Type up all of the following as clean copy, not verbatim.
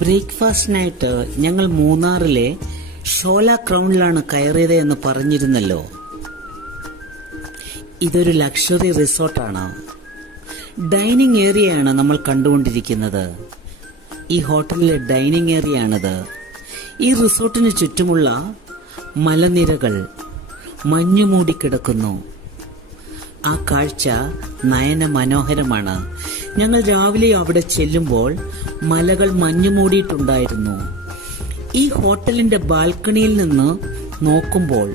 ബ്രേക്ക്ഫാസ്റ്റിനായിട്ട് ഞങ്ങൾ മൂന്നാറിലെ ഷോല ക്രൗണിലാണ് കയറിയത് എന്ന് പറഞ്ഞിരുന്നല്ലോ. ഇതൊരു ലക്ഷറി റിസോർട്ടാണ്. ഡൈനിങ് ഏരിയയാണ് നമ്മൾ കണ്ടുകൊണ്ടിരിക്കുന്നത്. ഈ ഹോട്ടലിലെ ഡൈനിങ് ഏരിയ ആണിത്. ഈ റിസോർട്ടിന് ചുറ്റുമുള്ള മലനിരകൾ മഞ്ഞു മൂടിക്കിടക്കുന്നു. ആ കാഴ്ച നയന മനോഹരമാണ്. ഞങ്ങൾ രാവിലെ അവിടെ ചെല്ലുമ്പോൾ മലകൾ മഞ്ഞു മൂടിയിട്ടുണ്ടായിരുന്നു. ഈ ഹോട്ടലിന്റെ ബാൽക്കണിയിൽ നിന്ന് നോക്കുമ്പോൾ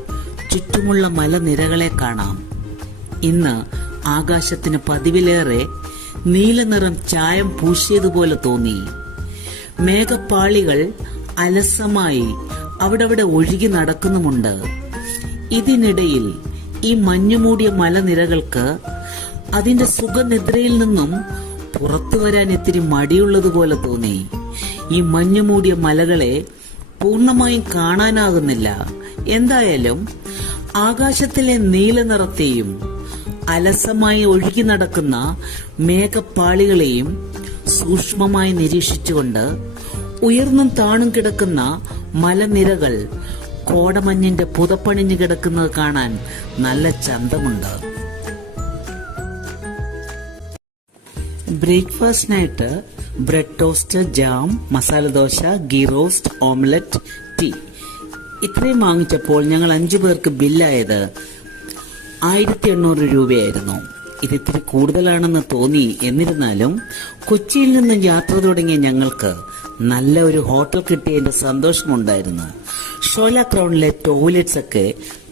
ചുറ്റുമുള്ള മലനിരകളെ കാണാം. ഇന്ന് ആകാശത്തിന് പതിവിലേറെ നീലനിറം ചായം പൂശിയതുപോലെ തോന്നി. മേഘപ്പാളികൾ അലസമായി അവിടെ ഒഴുകി നടക്കുന്നുമുണ്ട്. ഇതിനിടയിൽ ഈ മഞ്ഞുമൂടിയ മലനിരകൾക്ക് അതിന്റെ സുഖനിദ്രയിൽ നിന്നും പുറത്തു വരാൻ ഇത്തിരി മടിയുള്ളതുപോലെ തോന്നി. ഈ മഞ്ഞുമൂടിയ മലകളെ പൂർണ്ണമായും കാണാനാകുന്നില്ല. എന്തായാലും ആകാശത്തിലെ നീലനിറത്തെയും അലസമായി ഒഴുകി നടക്കുന്ന മേഘപ്പാളികളെയും സൂക്ഷ്മമായി നിരീക്ഷിച്ചുകൊണ്ട് ഉയർന്നും താണും കിടക്കുന്ന മലനിരകൾ കോടമഞ്ഞിന്റെ പുതപ്പണിഞ്ഞു കിടക്കുന്നത് കാണാൻ നല്ല ചന്തമുണ്ട്. ബ്രേക്ക്ഫാസ്റ്റിനായിട്ട് bread toast, jam, masala dosa, ghee roast, omelette, tea ഇത്രയും വാങ്ങിച്ചപ്പോൾ ഞങ്ങൾ 5 പേർക്ക് ബില്ലായത് 1800 രൂപയായിരുന്നു. ഇത് ഇത്തിരി കൂടുതലാണെന്ന് തോന്നി. എന്നിരുന്നാലും കൊച്ചിയിൽ നിന്ന് യാത്ര തുടങ്ങിയ ഞങ്ങൾക്ക് നല്ല ഒരു ഹോട്ടൽ കിട്ടിയതിന്റെ സന്തോഷമുണ്ടായിരുന്നു. ഷോല ക്രൗണിലെ ടോയ്ലറ്റ്സ് ഒക്കെ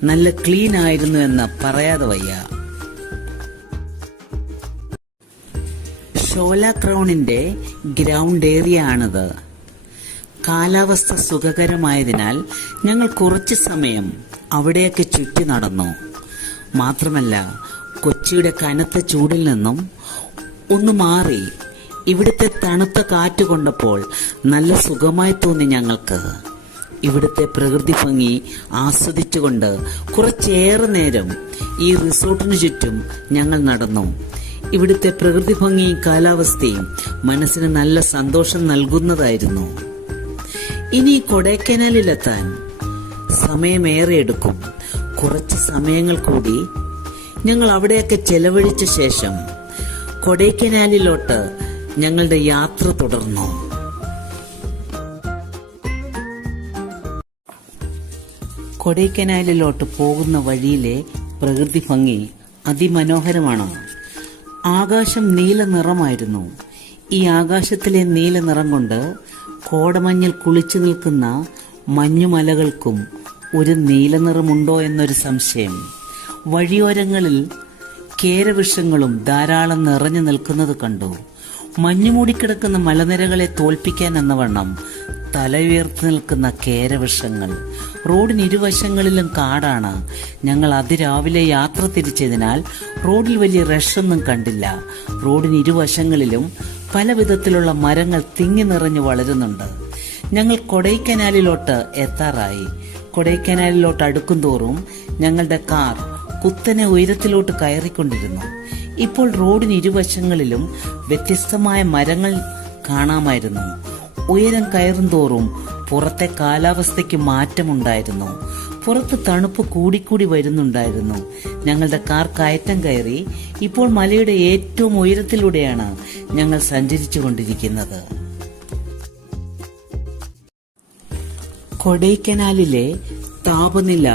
നല്ല ക്ലീൻ ആയിരുന്നു എന്ന് പറയാതെ വയ്യ. ഷോല ക്രൗണിന്റെ ഗ്രൗണ്ട് ഏരിയ ആണിത്. കാലാവസ്ഥ സുഖകരമായതിനാൽ ഞങ്ങൾ കുറച്ചു സമയം അവിടെയൊക്കെ ചുറ്റി നടന്നു. മാത്രമല്ല കൊച്ചിയുടെ കനത്ത ചൂടിൽ നിന്നും ഒന്ന് മാറി ഇവിടുത്തെ തണുത്ത കാറ്റ് കൊണ്ടപ്പോൾ നല്ല സുഖമായി തോന്നി ഞങ്ങൾക്ക്. ഇവിടുത്തെ പ്രകൃതി ഭംഗി ആസ്വദിച്ചുകൊണ്ട് കുറച്ചേറെ നേരം ഈ റിസോർട്ടിനു ചുറ്റും ഞങ്ങൾ നടന്നു. ഇവിടുത്തെ പ്രകൃതി ഭംഗിയും കാലാവസ്ഥയും മനസ്സിന് നല്ല സന്തോഷം നൽകുന്നതായിരുന്നു. ഇനി കൊടൈക്കനാലിലെത്താൻ സമയമേറെ എടുക്കും. കുറച്ച് സമയങ്ങൾ കൂടി ഞങ്ങൾ അവിടെയൊക്കെ ചെലവഴിച്ച ശേഷം കൊടൈക്കനാലിലോട്ട് ഞങ്ങളുടെ യാത്ര തുടർന്നു. കൊടൈക്കനാലിലോട്ട് പോകുന്ന വഴിയിലെ പ്രകൃതി ഭംഗി അതിമനോഹരമാണ്. ആകാശം നീല നിറമായിരുന്നു. ഈ ആകാശത്തിലെ നീല നിറം കൊണ്ട് കോടമഞ്ഞിൽ കുളിച്ചു നിൽക്കുന്ന മഞ്ഞുമലകൾക്കും ഒരു നീല നിറമുണ്ടോ എന്നൊരു സംശയം. വഴിയോരങ്ങളിൽ കേരവൃക്ഷങ്ങളും ധാരാളം നിറഞ്ഞു നിൽക്കുന്നത് കണ്ടു. മഞ്ഞുമൂടിക്കിടക്കുന്ന മലനിരകളെ തോൽപ്പിക്കാൻ എന്നവണ്ണം തല ഉയർത്തി നിൽക്കുന്ന കേരവൃക്ഷങ്ങൾ. റോഡിന് ഇരുവശങ്ങളിലും കാടാണ്. ഞങ്ങൾ അതിരാവിലെ യാത്ര തിരിച്ചതിനാൽ റോഡിൽ വലിയ റഷൊന്നും കണ്ടില്ല. റോഡിന് ഇരുവശങ്ങളിലും പല വിധത്തിലുള്ള മരങ്ങൾ തിങ്ങി നിറഞ്ഞു വളരുന്നുണ്ട്. ഞങ്ങൾ കൊടൈക്കനാലിലോട്ട് എത്താറായി. കൊടൈക്കനാലിലോട്ട് അടുക്കും തോറും ഞങ്ങളുടെ കാർ കുത്തനെ ഉയരത്തിലോട്ട് കയറിക്കൊണ്ടിരുന്നു. ഇപ്പോൾ റോഡിന് ഇരുവശങ്ങളിലും വ്യത്യസ്തമായ മരങ്ങൾ കാണാമായിരുന്നു. ഉയരം കയറും തോറും പുറത്തെ കാലാവസ്ഥയ്ക്ക് മാറ്റമുണ്ടായിരുന്നു. പുറത്ത് തണുപ്പ് കൂടിക്കൂടി വരുന്നുണ്ടായിരുന്നു. ഞങ്ങളുടെ കാർ കയറ്റം കയറി. ഇപ്പോൾ മലയുടെ ഏറ്റവും ഉയരത്തിലൂടെയാണ് ഞങ്ങൾ സഞ്ചരിച്ചു കൊണ്ടിരിക്കുന്നത്. കൊടൈക്കനാലിലെ താപനില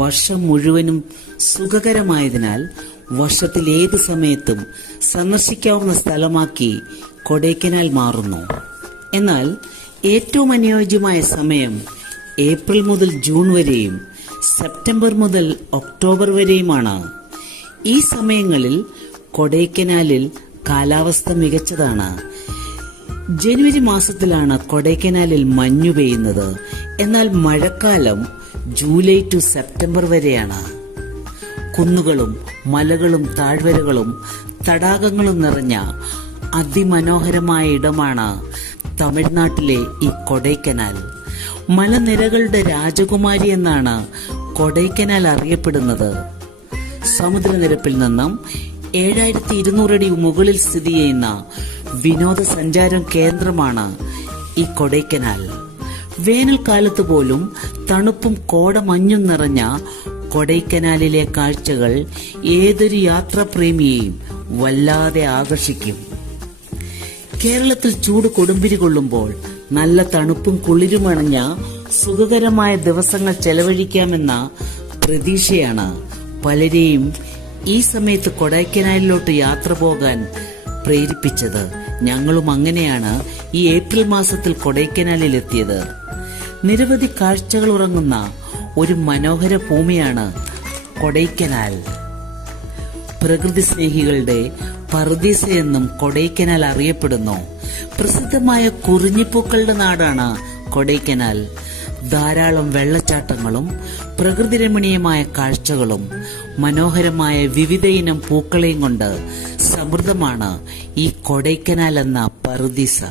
വർഷം മുഴുവനും സുഖകരമായതിനാൽ വർഷത്തിൽ ഏത് സമയത്തും സന്ദർശിക്കാവുന്ന സ്ഥലമാക്കി കൊടൈക്കനാൽ മാറുന്നു. എന്നാൽ ഏറ്റവും അനുയോജ്യമായ സമയം ഏപ്രിൽ മുതൽ ജൂൺ വരെയും സെപ്റ്റംബർ മുതൽ ഒക്ടോബർ വരെയുമാണ്. ഈ സമയങ്ങളിൽ കൊടൈക്കനാലിൽ കാലാവസ്ഥ മികച്ചതാണ്. ജനുവരി മാസത്തിലാണ് കൊടൈക്കനാലിൽ മഞ്ഞു പെയ്യുന്നത്. എന്നാൽ മഴക്കാലം ജൂലൈ ടു സെപ്റ്റംബർ വരെയാണ്. കുന്നുകളും മലകളും താഴ്വരകളും തടാകങ്ങളും നിറഞ്ഞ അതിമനോഹരമായ ഇടമാണ് തമിഴ്നാട്ടിലെ ഈ കൊടൈക്കനാൽ. മലനിരകളുടെ രാജകുമാരി എന്നാണ് കൊടൈക്കനാൽ അറിയപ്പെടുന്നത്. സമുദ്രനിരപ്പിൽ നിന്നും 7200 അടി മുകളിൽ സ്ഥിതി ചെയ്യുന്ന വിനോദസഞ്ചാര കേന്ദ്രമാണ് ഈ കൊടൈക്കനാൽ. വേനൽക്കാലത്ത് പോലും തണുപ്പും കോടമഞ്ഞും നിറഞ്ഞ കൊടൈക്കനാലിലെ കാഴ്ചകൾ ഏതൊരു യാത്രാപ്രേമിയെയും വല്ലാതെ ആകർഷിക്കും. കേരളത്തിൽ ചൂട് കൊടുമ്പിരി കൊള്ളുമ്പോൾ നല്ല തണുപ്പും കുളിരുമണഞ്ഞ സുഖകരമായ ദിവസങ്ങൾ ചെലവഴിക്കാമെന്ന പ്രതീക്ഷയാണ് പലരെയും ഈ സമയത്ത് കൊടൈക്കനാലിലോട്ട് യാത്ര പോകാൻ പ്രേരിപ്പിച്ചത്. ഞങ്ങളും അങ്ങനെയാണ് ഈ ഏപ്രിൽ മാസത്തിൽ കൊടൈക്കനാലിൽ എത്തിയത്. നിരവധി കാഴ്ചകൾ ഉറങ്ങുന്ന ഒരു മനോഹര ഭൂമിയാണ് കൊടൈക്കനാൽ. പ്രകൃതി സ്നേഹികളുടെ പറുദീസ എന്നും കൊടൈക്കനാൽ അറിയപ്പെടുന്നു. പ്രസിദ്ധമായ കുറിഞ്ഞിപ്പൂക്കളുടെ നാടാണ് കൊടൈക്കനാൽ. ധാരാളം വെള്ളച്ചാട്ടങ്ങളും പ്രകൃതി രമണീയമായ കാഴ്ചകളും മനോഹരമായ വിവിധ ഇനം പൂക്കളെയും കൊണ്ട് സമൃദ്ധമാണ് ഈ കൊടൈക്കനാൽ എന്ന പറുദീസ.